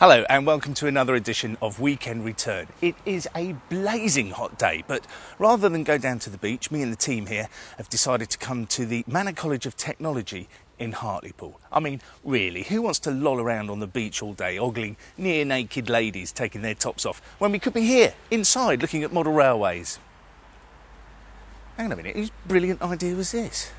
Hello and welcome to another edition of Weekend Return. It is a blazing hot day, but rather than go down to the beach, me and the team here have decided to come to the Manor College of Technology in Hartlepool. I mean, really, who wants to loll around on the beach all day, ogling near-naked ladies taking their tops off, when we could be here, inside, looking at model railways? Hang on a minute, whose brilliant idea was this?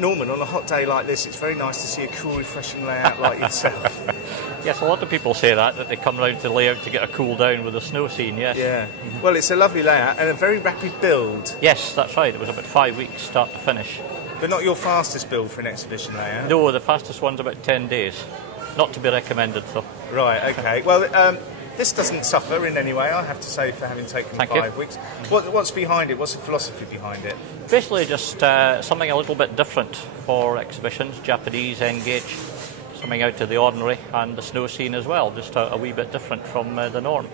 Norman, on a hot day like this, it's very nice to see a cool, refreshing layout like yourself. Yes, a lot of people say that they come round to the layout to get a cool down with a snow scene, yes. Yeah. Well, it's a lovely layout and a very rapid build. Yes, that's right. It was about 5 weeks, start to finish. But not your fastest build for an exhibition layout? No, the fastest one's about 10 days. Not to be recommended, though. Right, OK. Well, this doesn't suffer in any way, I have to say, for having taken 5 weeks. What's behind it? What's the philosophy behind it? Basically just something a little bit different for exhibitions, Japanese, engage, something out of the ordinary, and the snow scene as well, just a wee bit different from the norm.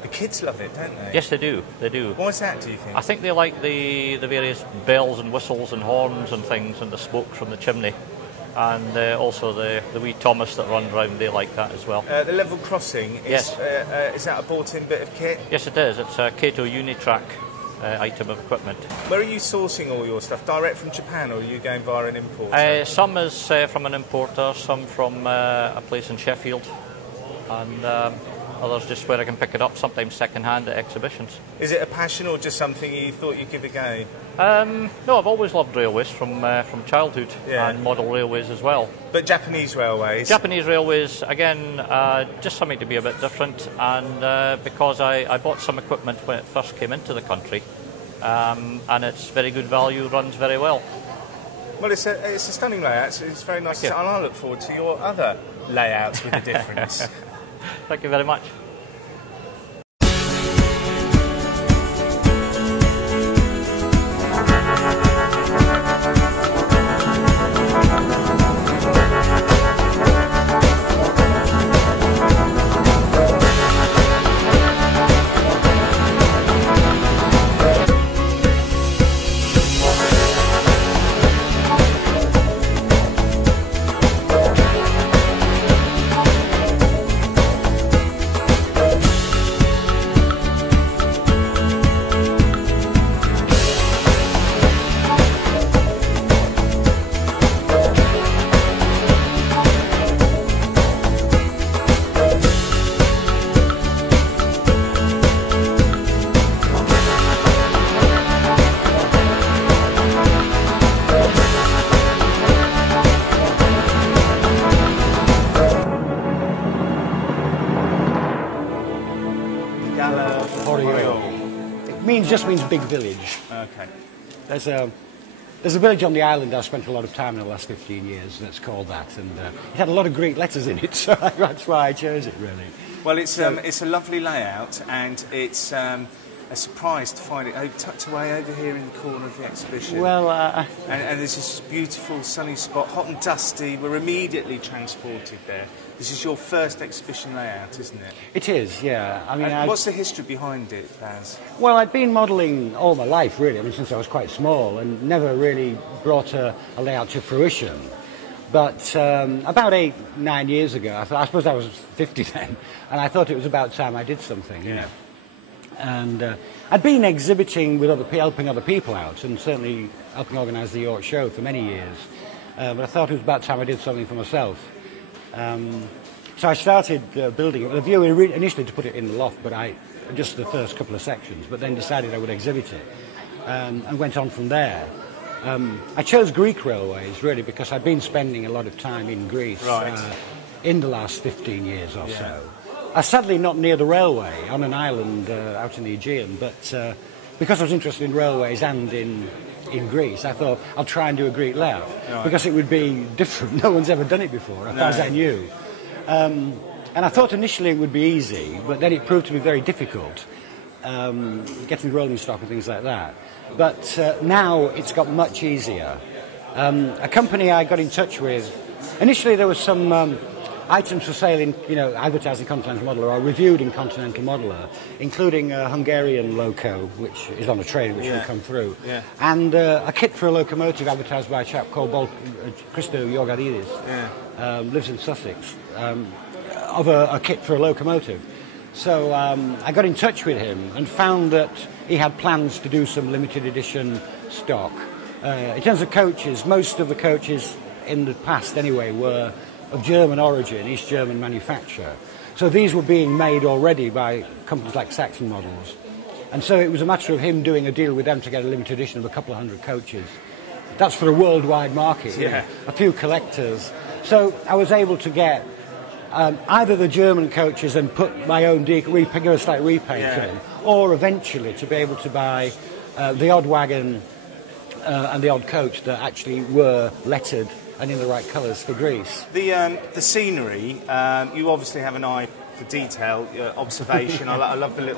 The kids love it, don't they? Yes, they do. They do. Why is that, do you think? I think they like the various bells and whistles and horns and things and the smoke from the chimney. And also the wee Thomas that runs around, they like that as well. The level crossing, is that a bought-in bit of kit? Yes, it is. It's a Kato Unitrack item of equipment. Where are you sourcing all your stuff? Direct from Japan, or are you going via an importer? Some is from an importer, some from a place in Sheffield, and others just where I can pick it up, sometimes second-hand at exhibitions. Is it a passion or just something you thought you'd give a go? No, I've always loved railways from childhood, and model railways as well. But Japanese railways? Japanese railways, again, just something to be a bit different, and because I bought some equipment when it first came into the country, and it's very good value, runs very well. Well, it's a stunning layout, it's very nice to see, and I look forward to your other layouts with a difference. Thank you very much. It just means big village. Okay. There's a village on the island I've spent a lot of time in the last 15 years that's called that, and it had a lot of Greek letters in it, so that's why I chose it, really. Well, it's a lovely layout, and it's a surprise to find it tucked away over here in the corner of the exhibition. Well, and there's this beautiful sunny spot, hot and dusty. We're immediately transported there. This is your first exhibition layout, isn't it? It is, yeah. I mean, what's the history behind it, Baz? Well, I'd been modelling all my life, really. I mean, since I was quite small, and never really brought a layout to fruition. But about 8-9 years ago, I suppose I was 50 then, and I thought it was about time I did something. Yeah. And I'd been exhibiting with helping other people out, and certainly helping organise the York Show for many years. But I thought it was about time I did something for myself. So I started building it with a view initially to put it in the loft, but just the first couple of sections, but then decided I would exhibit it, and went on from there. I chose Greek railways, really, because I've been spending a lot of time in Greece in the last 15 years or so. Sadly not near the railway, on an island out in the Aegean, but because I was interested in railways and in Greece, I thought I'll try and do a Greek layout, because it would be different. No one's ever done it before, as far as I knew. And I thought initially it would be easy, but then it proved to be very difficult. getting rolling stock and things like that. But now it's got much easier. A company I got in touch with, initially there was some items for sale in, advertising Continental Modeler or reviewed in Continental Modeler, including a Hungarian loco, which is on a train, which will come through, and a kit for a locomotive advertised by a chap called Christo Yorgadidis, lives in Sussex, of a kit for a locomotive. So I got in touch with him and found that he had plans to do some limited edition stock. In terms of coaches, most of the coaches in the past anyway were of German origin, East German manufacture. So these were being made already by companies like Saxon Models. And so it was a matter of him doing a deal with them to get a limited edition of a couple of hundred coaches. That's for a worldwide market, a few collectors. So I was able to get either the German coaches and put my own give a slight repaint in, or eventually to be able to buy the odd wagon and the odd coach that actually were lettered and in the right colours for Greece. The scenery, you obviously have an eye for detail, observation. I love the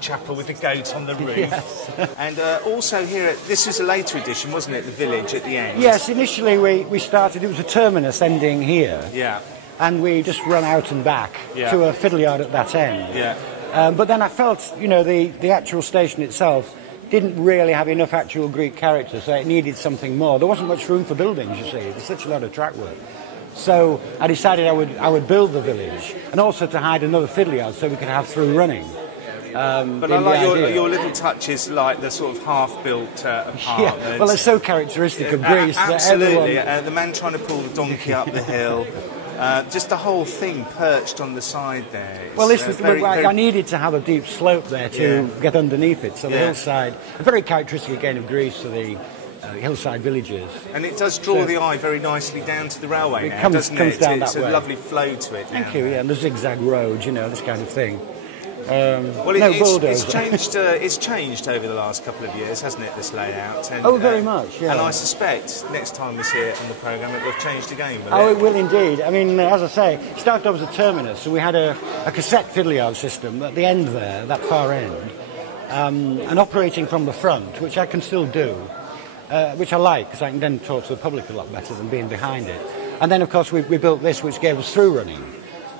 chapel with the goat on the roof. Yes. And also here, this is a later edition, wasn't it, the village at the end? Yes, initially we started, it was a terminus ending here. Yeah. And we just run out and back to a fiddle yard at that end. Yeah. But then I felt, the actual station itself didn't really have enough actual Greek character, so it needed something more. There wasn't much room for buildings, you see. There's such a lot of track work. So I decided I would build the village, and also to hide another fiddle yard so we could have through running. But I like your little touches, like the sort of half-built apartments. Yeah, well, it's so characteristic of Greece. Absolutely. The man trying to pull the donkey up the hill. Just the whole thing perched on the side there. Well, I needed to have a deep slope there to get underneath it. So the hillside, very characteristic again of Greece, to the hillside villages. And it does draw the eye very nicely down to the railway now, doesn't it? Comes down that way. It's a lovely flow to it. Thank you, and the zigzag road, this kind of thing. It's changed over the last couple of years, hasn't it, this layout? And, very much, yeah. And I suspect next time we see it on the programme, it will have changed again, it will indeed. I mean, as I say, it started off as a terminus, so we had a cassette fiddle yard system at the end there, that far end, and operating from the front, which I can still do, which I like, because I can then talk to the public a lot better than being behind it. And then, of course, we built this, which gave us through running.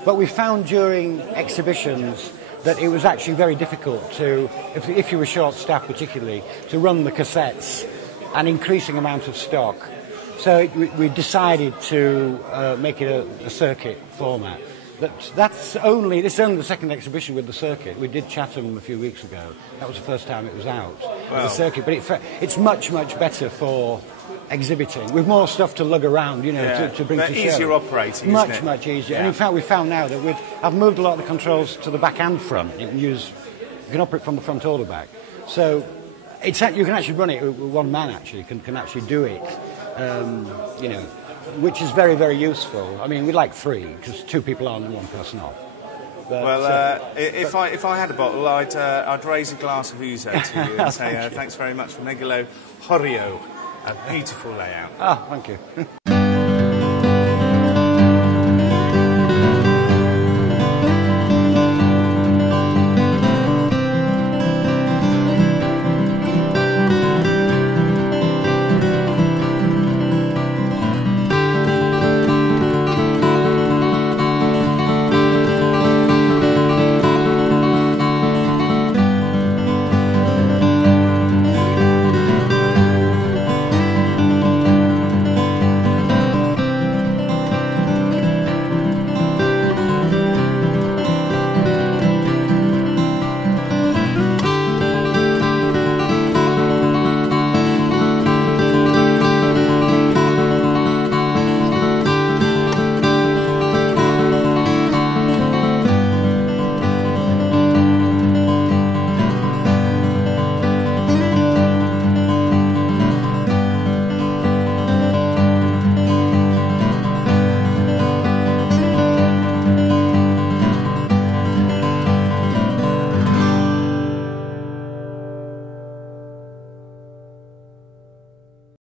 But we found during exhibitions that it was actually very difficult to, if you were short-staffed particularly, to run the cassettes an increasing amount of stock. So we decided to make it a circuit format. This is only the second exhibition with the circuit. We did Chatham a few weeks ago. That was the first time it was out, the circuit. But it's much, much better for exhibiting, with more stuff to lug around, to bring to show. Easier operating, much, isn't it? Much easier. Yeah. And in fact, we found now that I've moved a lot of the controls to the back and front. You can operate from the front or the back. So you can actually run it with one man. Actually, can actually do it. Which is very, very useful. I mean, we like three because two people on and one person off. But, if I had a bottle, I'd raise a glass of ouzo to you and say thanks very much for Megalo Horio. A beautiful layout. Thank you.